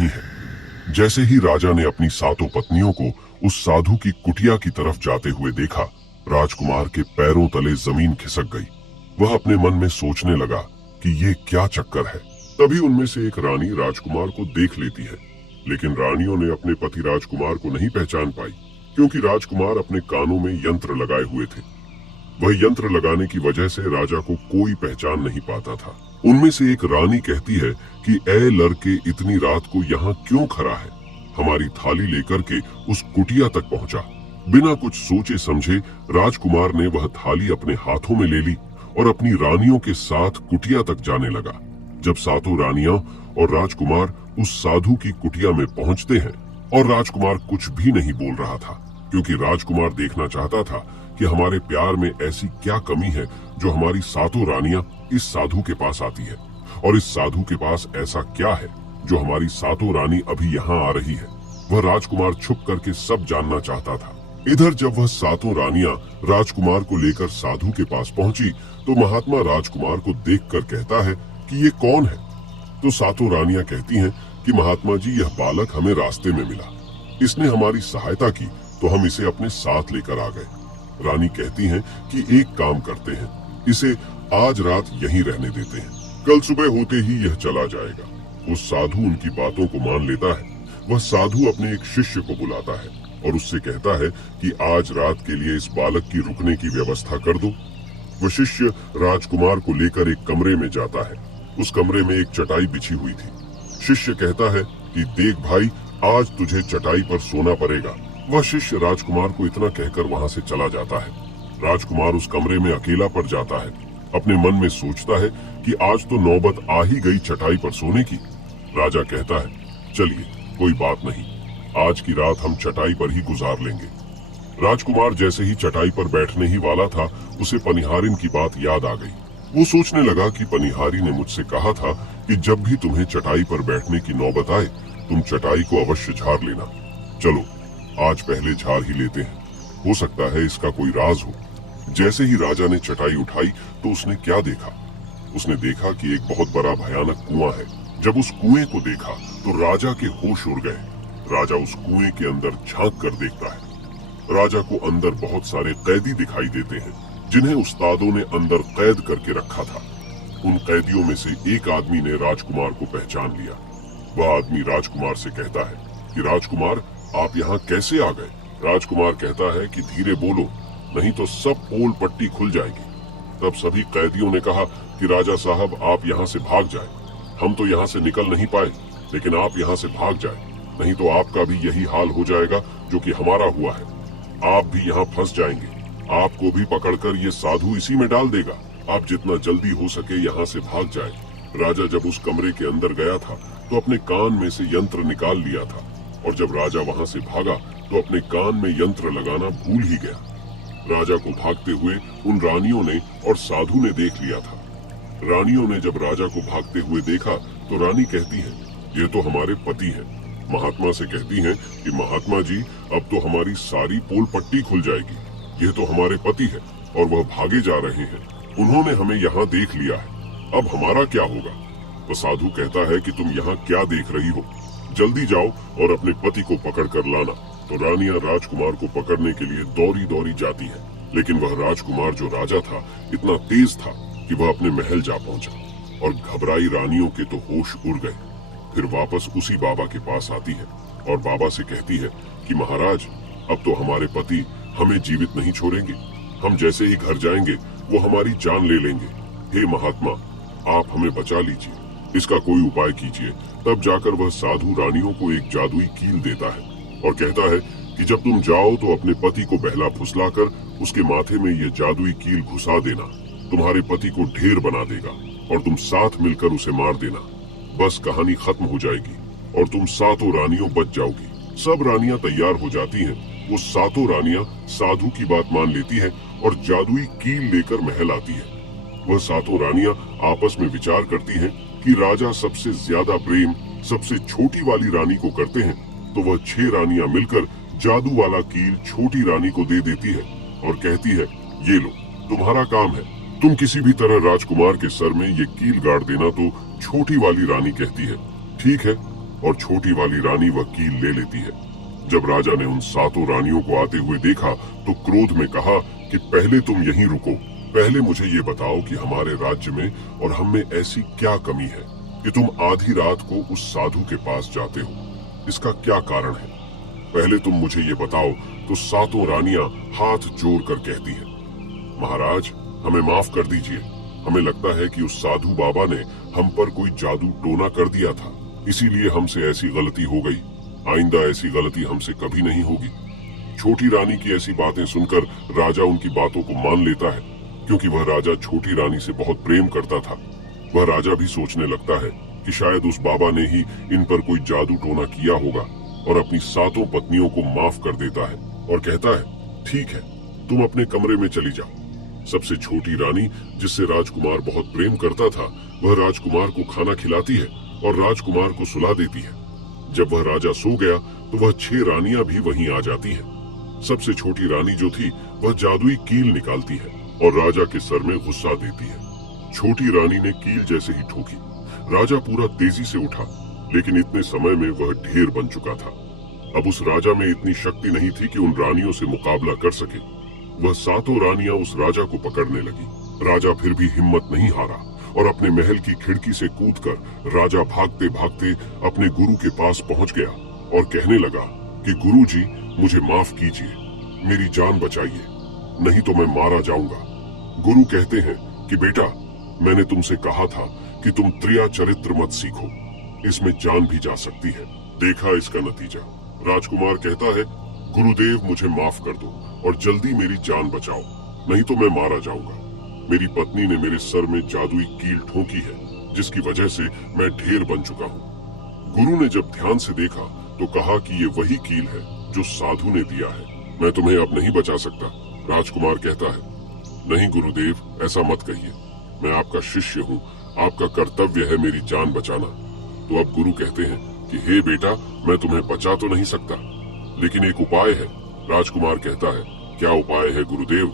नहीं है। जैसे ही राजा ने अपनी सातों पत्नियों को उस साधु की कुटिया की तरफ जाते हुए देखा, राजकुमार के पैरों तले जमीन खिसक गई। वह अपने मन में सोचने लगा कि ये क्या चक्कर है। तभी उनमें से एक रानी राजकुमार को देख लेती है, लेकिन रानियों ने अपने पति राजकुमार को नहीं पहचान पाई, क्योंकि राजकुमार अपने कानों में यंत्र लगाए हुए थे। वह यंत्र लगाने की वजह से राजा को कोई पहचान नहीं पाता था। उनमें से एक रानी कहती है कि ए लड़के, इतनी रात को यहाँ क्यों खड़ा है? हमारी थाली लेकर के उस कुटिया तक पहुंचा। बिना कुछ सोचे समझे राजकुमार ने वह थाली अपने हाथों में ले ली और अपनी रानियों के साथ कुटिया तक जाने लगा। जब सातों रानियां और राजकुमार उस साधु की कुटिया में पहुंचते हैं, और राजकुमार कुछ भी नहीं बोल रहा था, क्योंकि राजकुमार देखना चाहता था कि हमारे प्यार में ऐसी क्या कमी है जो हमारी सातों रानियां इस साधु के पास आती है, और इस साधु के पास ऐसा क्या है जो हमारी सातों रानी अभी यहाँ आ रही है। वह राजकुमार छुप करके सब जानना चाहता था। इधर जब वह सातों रानियां राजकुमार को लेकर साधु के पास पहुंची, तो महात्मा राजकुमार को देखकर कहता है कि ये कौन है? तो सातों रानियां कहती हैं कि महात्मा जी, यह बालक हमें रास्ते में मिला, इसने हमारी सहायता की तो हम इसे अपने साथ लेकर आ गए। रानी कहती हैं कि एक काम करते हैं, इसे आज रात यहीं रहने देते हैं, कल सुबह होते ही यह चला जाएगा। वो साधु उनकी बातों को मान लेता है। वह साधु अपने एक शिष्य को बुलाता है और उससे कहता है कि आज रात के लिए इस बालक की रुकने की व्यवस्था कर दो। वह शिष्य राजकुमार को लेकर एक कमरे में जाता है। उस कमरे में एक चटाई बिछी हुई थी। शिष्य कहता है कि देख भाई, आज तुझे चटाई पर सोना पड़ेगा। वह शिष्य राजकुमार को इतना कहकर वहां से चला जाता है। राजकुमार उस कमरे में अकेला पड़ जाता है। अपने मन में सोचता है कि आज तो नौबत आ ही गई चटाई पर सोने की। राजा कहता है, चलिए कोई बात नहीं, आज की रात हम चटाई पर ही गुजार लेंगे। राजकुमार जैसे ही चटाई पर बैठने ही वाला था, उसे पनिहारिन की बात याद आ गई। वो सोचने लगा कि पनिहारी ने मुझसे कहा था कि जब भी तुम्हें चटाई पर बैठने की नौबत आए, तुम चटाई को अवश्य झाड़ लेना। चलो आज पहले झाड़ ही लेते हैं, हो सकता है इसका कोई राज हो। जैसे ही राजा ने चटाई उठाई तो उसने क्या देखा? उसने देखा कि एक बहुत बड़ा भयानक कुआं है। जब उस कुएं को देखा तो राजा के होश उड़ गए। राजा उस कुएं के अंदर झांक कर देखता है। राजा को अंदर बहुत सारे कैदी दिखाई देते हैं, जिन्हें उस्तादों ने अंदर कैद करके रखा था। उन कैदियों में से एक आदमी ने राजकुमार को पहचान लिया। वह आदमी राजकुमार से कहता है कि राजकुमार, आप यहाँ कैसे आ गए? राजकुमार कहता है कि धीरे बोलो, नहीं तो सब पोल पट्टी खुल जाएगी। तब सभी कैदियों ने कहा कि राजा साहब, आप यहाँ से भाग जाए। हम तो यहाँ से निकल नहीं पाए, लेकिन आप यहाँ से भाग जाए, नहीं तो आपका भी यही हाल हो जाएगा जो कि हमारा हुआ है। आप भी यहाँ फंस जाएंगे, आपको भी पकड़कर ये साधु इसी में डाल देगा। आप जितना जल्दी हो सके यहाँ से भाग जाए। राजा जब उस कमरे के अंदर गया था तो अपने कान में से यंत्र निकाल लिया था, और जब राजा वहाँ से भागा तो अपने कान में यंत्र लगाना भूल ही गया। राजा को भागते हुए उन रानियों ने और साधु ने देख लिया था। रानियों ने जब राजा को भागते हुए देखा तो रानी कहती है, ये तो हमारे पति हैं। महात्मा से कहती हैं कि महात्मा जी, अब तो हमारी सारी पोल पट्टी खुल जाएगी। ये तो हमारे पति है और वह भागे जा रहे हैं। उन्होंने हमें यहाँ देख लिया है, अब हमारा क्या होगा? वह साधु कहता है कि तुम यहाँ क्या देख रही हो, जल्दी जाओ और अपने पति को पकड़ कर लाना। तो रानियां राजकुमार को पकड़ने के लिए दौड़ी दौड़ी जाती है, लेकिन वह राजकुमार जो राजा था इतना तेज था कि वह अपने महल जा पहुंचा, और घबराई रानियों के तो होश उड़ गए। फिर वापस उसी बाबा के पास आती है और बाबा से कहती है कि महाराज, अब तो हमारे पति हमें जीवित नहीं छोड़ेंगे। हम जैसे ही घर जाएंगे वो हमारी जान ले लेंगे। हे महात्मा, आप हमें बचा लीजिए, इसका कोई उपाय कीजिए। तब जाकर वह साधु रानियों को एक जादुई कील देता है और कहता है कि जब तुम जाओ तो अपने पति को बहला फुसलाकर उसके माथे में ये जादुई कील घुसा देना। तुम्हारे पति को ढेर बना देगा और तुम साथ मिलकर उसे मार देना। बस कहानी खत्म हो जाएगी और तुम सातों रानियों बच जाओगी। सब रानियां तैयार हो जाती हैं। वो सातों रानियां साधु की बात मान लेती हैं और जादुई कील लेकर महल आती है। वह सातों रानियां आपस में विचार करती हैं कि राजा सबसे ज्यादा प्रेम सबसे छोटी वाली रानी को करते हैं, तो वह 6 रानियां मिलकर जादू वाला कील छोटी रानी को दे देती है और कहती है, ये लो, तुम्हारा काम है, तुम किसी भी तरह राजकुमार के सर में ये कील गाड़ देना। तो छोटी वाली रानी कहती है, ठीक है, और छोटी वाली रानी वह कील ले लेती है। जब राजा ने उन सातों रानियों को आते हुए देखा तो क्रोध में कहा कि पहले तुम यहीं रुको, पहले मुझे ये बताओ कि हमारे राज्य में और हम में ऐसी क्या कमी है कि तुम आधी रात को उस साधु के पास जाते हो, इसका क्या कारण है? पहले तुम मुझे ये बताओ। तो सातों रानियां हाथ जोड़कर कहती हैं, महाराज हमें माफ कर दीजिए, हमें लगता है कि उस साधु बाबा ने हम पर कोई जादू टोना कर दिया था, इसीलिए हमसे ऐसी गलती हो गई। आइंदा ऐसी गलती हमसे कभी नहीं होगी। छोटी रानी की ऐसी बातें सुनकर राजा उनकी बातों को मान लेता है, क्योंकि वह राजा छोटी रानी से बहुत प्रेम करता था। वह राजा भी सोचने लगता है कि शायद उस बाबा ने ही इन पर कोई जादू टोना किया होगा, और अपनी सातों पत्नियों को माफ कर देता है और कहता है, ठीक है, तुम अपने कमरे में चली जाओ। सबसे छोटी रानी, जिससे राजकुमार बहुत प्रेम करता था, वह राजकुमार को खाना खिलाती है और राजकुमार को सुला देती है। जब वह राजा सो गया तो वह 6 रानियां भी वहीं आ जाती हैं। सबसे छोटी रानी जो थी वह जादुई कील निकालती है और राजा के सर में गुस्सा देती है। छोटी रानी ने कील जैसे ही ठोकी, राजा पूरा तेजी से उठा, लेकिन इतने समय में वह ढेर बन चुका था। अब उस राजा में इतनी शक्ति नहीं थी कि उन रानियों से मुकाबला कर सके। वह सातों रानियां उस राजा को पकड़ने लगी। राजा फिर भी हिम्मत नहीं हारा और अपने महल की खिड़की से कूदकर राजा भागते भागते अपने गुरु के पास पहुंच गया और कहने लगा कि गुरुजी, मुझे माफ कीजिए, मेरी जान बचाइए, नहीं तो मैं मारा जाऊंगा। गुरु कहते हैं कि बेटा, मैंने तुमसे कहा था कि तुम त्रिया चरित्र मत सीखो, इसमें जान भी जा सकती है। देखा इसका नतीजा। राजकुमार कहता है, गुरुदेव मुझे माफ कर दो और जल्दी मेरी जान बचाओ, नहीं तो मैं मारा जाऊंगा। मेरी पत्नी ने मेरे सर में जादुई कील ठोकी है, जिसकी वजह से मैं ढेर बन चुका हूँ। गुरु ने जब ध्यान से देखा तो कहा कि ये वही कील है जो साधु ने दिया है। मैं तुम्हें अब नहीं बचा सकता। राजकुमार कहता है, नहीं गुरुदेव, ऐसा मत कहिए, मैं आपका शिष्य हूँ, आपका कर्तव्य है मेरी जान बचाना। तो अब गुरु कहते हैं कि हे बेटा, मैं तुम्हें बचा तो नहीं सकता, लेकिन एक उपाय है। राजकुमार कहता है, क्या उपाय है गुरुदेव?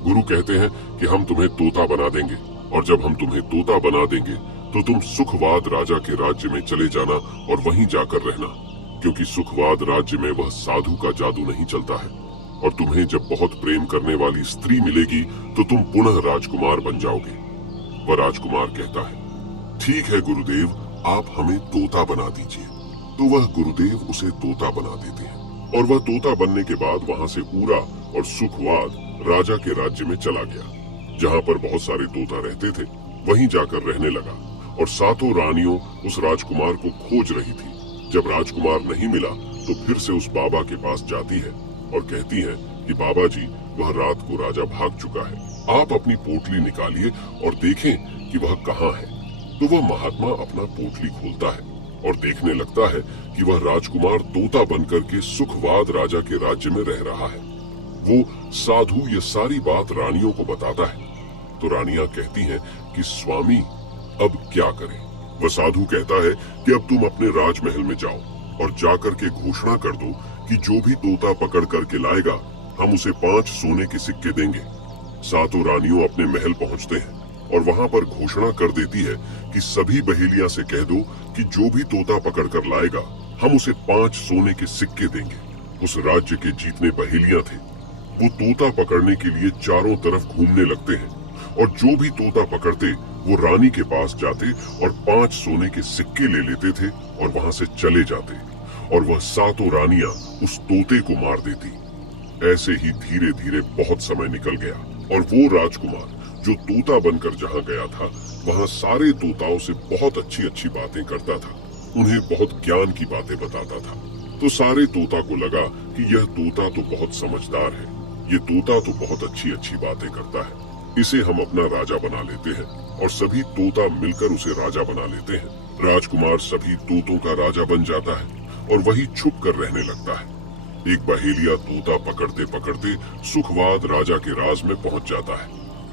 गुरु कहते हैं कि हम तुम्हें तोता बना देंगे, और जब हम तुम्हें तोता बना देंगे तो तुम सुखवाद राजा के राज्य में चले जाना और वहीं जाकर रहना, क्योंकि सुखवाद राज्य में वह साधु का जादू नहीं चलता है। और तुम्हें जब बहुत प्रेम करने वाली स्त्री मिलेगी तो तुम पुनः राजकुमार बन जाओगे। वह राजकुमार कहता है, ठीक है गुरुदेव, आप हमें तोता बना दीजिए। तो वह गुरुदेव उसे तोता बना देते हैं, और वह तोता बनने के बाद वहां से पूरा और सुखवाद राजा के राज्य में चला गया। जहां पर बहुत सारे तोता रहते थे, वहीं जाकर रहने लगा, और सातों रानियों उस राजकुमार को खोज रही थी। जब राजकुमार नहीं मिला तो फिर से उस बाबा के पास जाती है और कहती है कि बाबा जी, वह रात को राजा भाग चुका है, आप अपनी पोटली निकालिए और देखें कि वह कहाँ है। तो वह महात्मा अपना पोटली खोलता है और देखने लगता है कि वह राजकुमार तोता बनकर के सुखवाद राजा के राज्य में रह रहा है। वो साधु ये सारी बात रानियों को बताता है। तो रानियां कहती हैं कि स्वामी, अब क्या करें? वह साधु कहता है कि अब तुम अपने राजमहल में जाओ और जाकर के घोषणा कर दो कि जो भी तोता पकड़ करके लाएगा, हम उसे 5 सोने के सिक्के देंगे। सातों रानियों अपने महल पहुंचते हैं और वहां पर घोषणा कर देती है कि सभी बहेलियां से कह दो कि जो भी तोता पकड़ कर लाएगा, हम उसे 5 सोने के सिक्के देंगे। उस राज्य के जितने बहेलियां थे, वो तोता पकड़ने के लिए चारों तरफ घूमने लगते हैं, और जो भी तोता पकड़ते वो रानी के पास जाते और 5 सोने के सिक्के ले लेते थे और वहां से चले जाते, और वह सातों रानियां उस तोते को मार देती। ऐसे ही धीरे धीरे बहुत समय निकल गया, और वो राजकुमार जो तोता बनकर जहाँ गया था, वहाँ सारे तोताओं से बहुत अच्छी अच्छी बातें करता था, उन्हें बहुत ज्ञान की बातें बताता था। तो सारे तोता को लगा कि यह तोता तो बहुत समझदार है, ये तोता तो बहुत अच्छी अच्छी बातें करता है, इसे हम अपना राजा बना लेते हैं। और सभी तोता मिलकर उसे राजा बना लेते हैं। राजकुमार सभी तोतों का राजा बन जाता है और वही छुप कर रहने लगता है। एक बहेलिया तोता पकड़ते पकड़ते सुखवाद राजा के राज में पहुंच जाता है,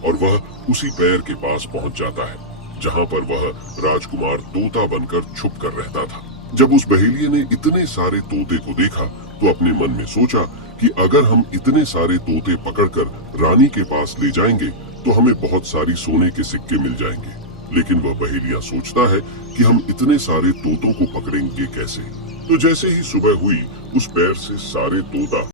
और वह उसी पैर के पास पहुंच जाता है जहां पर वह राजकुमार तोता बनकर छुप कर रहता था। जब उस बहेलिये ने इतने सारे तोते को देखा तो अपने मन में सोचा कि अगर हम इतने सारे तोते पकड़कर रानी के पास ले जाएंगे तो हमें बहुत सारी सोने के सिक्के मिल जाएंगे। लेकिन वह पहेलियां सोचता है कि हम इतने सारे तोतों को पकड़ेंगे कैसे। तो जैसे ही सुबह हुई, उस पैर से सारे तोता